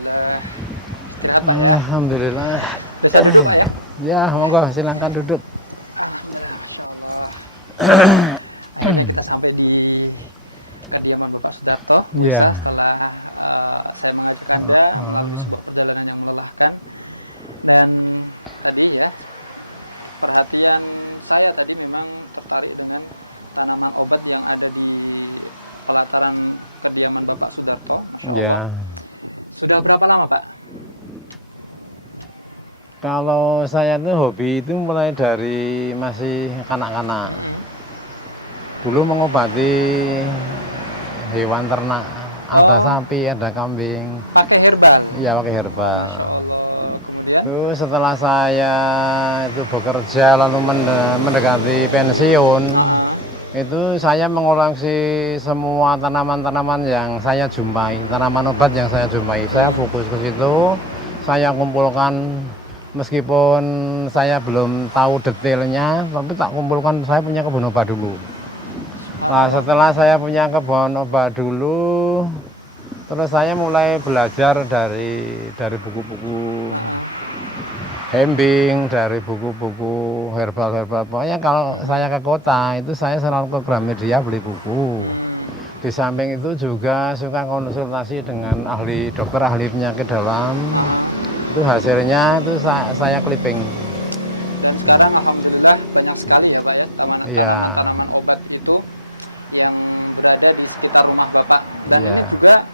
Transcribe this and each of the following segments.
Alhamdulillah. Istirahat Pak ya. Alhamdulillah. Bisa duduk Pak ya? Ya, monggo silakan duduk. Alhamdulillah, Masya Allah. Akhirnya kita sampai di kediaman Bapak Sudarto, Mirsa, setelah saya mengajak Anda melalui sebuah perjalanan yang melelahkan. Dan tadi ya, perhatian saya tadi memang tertarik dengan tanaman obat yang ada di pelataran kediaman Bapak Sudarto, Masya Allah. Sudah berapa lama Pak? Kalau saya tuh hobi itu mulai dari masih kanak-kanak. Dulu mengobati hewan ternak, ada sapi, ada kambing. Pakai herbal? Ya, pakai herbal. Masya Allah. Kemudian? Terus setelah saya itu bekerja lalu mendekati pensiun, itu saya mengoleksi semua tanaman-tanaman yang saya jumpai, tanaman obat yang saya jumpai. Saya fokus ke situ, saya kumpulkan. Meskipun saya belum tahu detailnya, tapi tak kumpulkan. Saya punya kebun obat dulu. Nah, setelah saya punya kebun obat dulu, terus saya mulai belajar dari buku-buku hembing, dari buku-buku herbal-herbal. Pokoknya kalau saya ke kota, itu saya selalu ke Gramedia beli buku. Di samping itu juga suka konsultasi dengan ahli dokter, ahli penyakit dalam. Itu hasilnya itu saya clipping. Dan sekarang alhamdulillah banyak sekali ya Pak ya tanaman-tanaman obat itu yang berada di sekitar rumah Bapak. Dan ini juga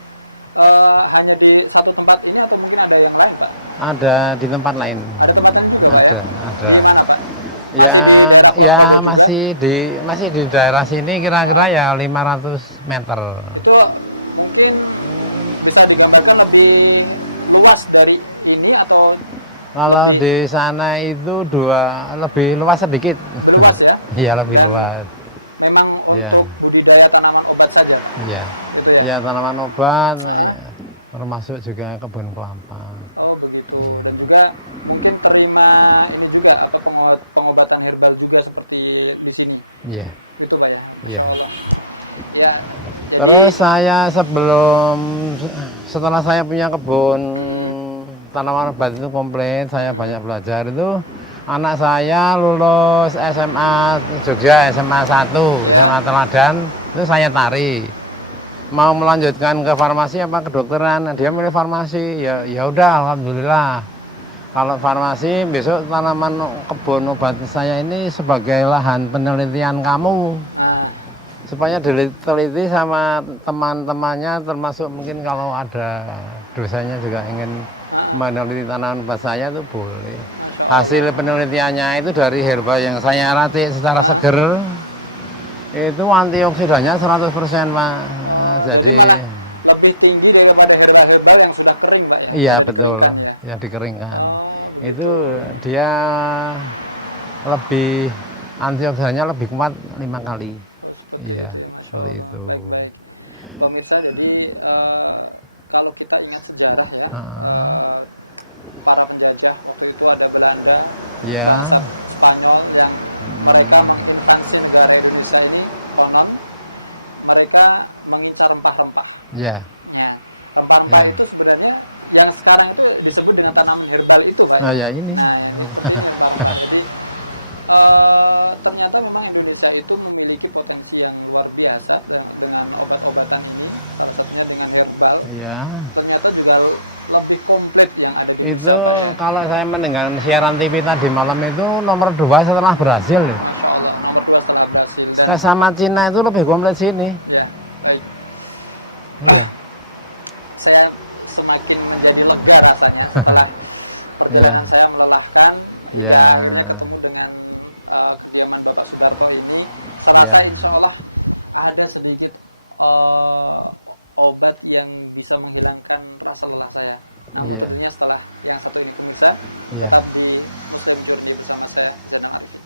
hanya di satu tempat ini atau mungkin ada yang lain Pak? Ada di tempat lain. Ada tempat lain juga Pak ya? Ada. Di mana Pak? Masih di daerah Kulon Progo juga? Masih di daerah sini kira-kira ya 500 meter. Itu mungkin bisa digambarkan lebih luas dari ini atau kalau lebih di sana itu lebih luas sedikit. Luas ya? Iya, lebih Dan luas. Memang untuk budidaya tanaman obat saja Pak? Iya. Itu ya? Iya, tanaman obat, termasuk juga kebun kelapa. Oh begitu. Dan juga mungkin terima ini juga apa pengobatan herbal juga seperti di sini. Iya. Itu Pak ya, Masya Allah. Ya, jadi terus saya setelah saya punya kebun tanaman obat itu komplit, saya banyak belajar itu. Anak saya lulus SMA Jogja, SMA 1, SMA Teladan, itu saya tarik. Mau melanjutkan ke farmasi apa kedokteran, dia milih farmasi. Ya udah, alhamdulillah. Kalau farmasi besok tanaman kebun obat saya ini sebagai lahan penelitian kamu. Supaya diteliti sama teman-temannya, termasuk mungkin kalau ada dosanya juga ingin meneliti tanaman obat saya itu boleh. Hasil penelitiannya itu dari herbal yang saya racik secara seger. Itu antioksidannya 100% Pak. Jadi malah lebih tinggi daripada herbal-herbal yang sudah kering Pak ya? Iya, sudah dikeringkan ya? Ya, dikeringkan. Oh begitu. Itu dia lebih antioksidannya lebih kuat 5 kali. Oh seperti itu ya, Masya Allah. Baik-baik. Pemirsa, jadi kalau kita ingat sejarah ya, para penjajah waktu itu ada Belanda, bangsa Spanyol yang mereka menginvasi negara Indonesia ini, konon mereka mengincar rempah-rempah. Ya, rempah-rempah itu sebenarnya yang sekarang itu disebut dengan tanaman herbal itu Pak. Nah, yang seperti ini rempah-rempah. Jadi ternyata memang Indonesia itu memiliki potensi yang luar biasa dengan obat-obatan ini, salah satunya dengan herbal. Ternyata juga lebih komplit yang ada di Indonesia Pak ya. Kalau saya mendengar siaran TV tadi malam itu nomor 2 setelah Brasil. Masya Allah, nomor 2 setelah Brasil. Dan sama Cina itu lebih komplit sini. Ya, baik. Saya semakin menjadi lega rasanya setelah perjalanan saya melelahkan hingga akhirnya ketemu dengan kediaman Bapak Sudarto ini. Serasa insya Allah ada sedikit obat yang bisa menghilangkan rasa lelah saya. Namun tentunya setelah yang satu ini pemirsa, tetap di Muslim Journey bersama saya, Zainal Arifin.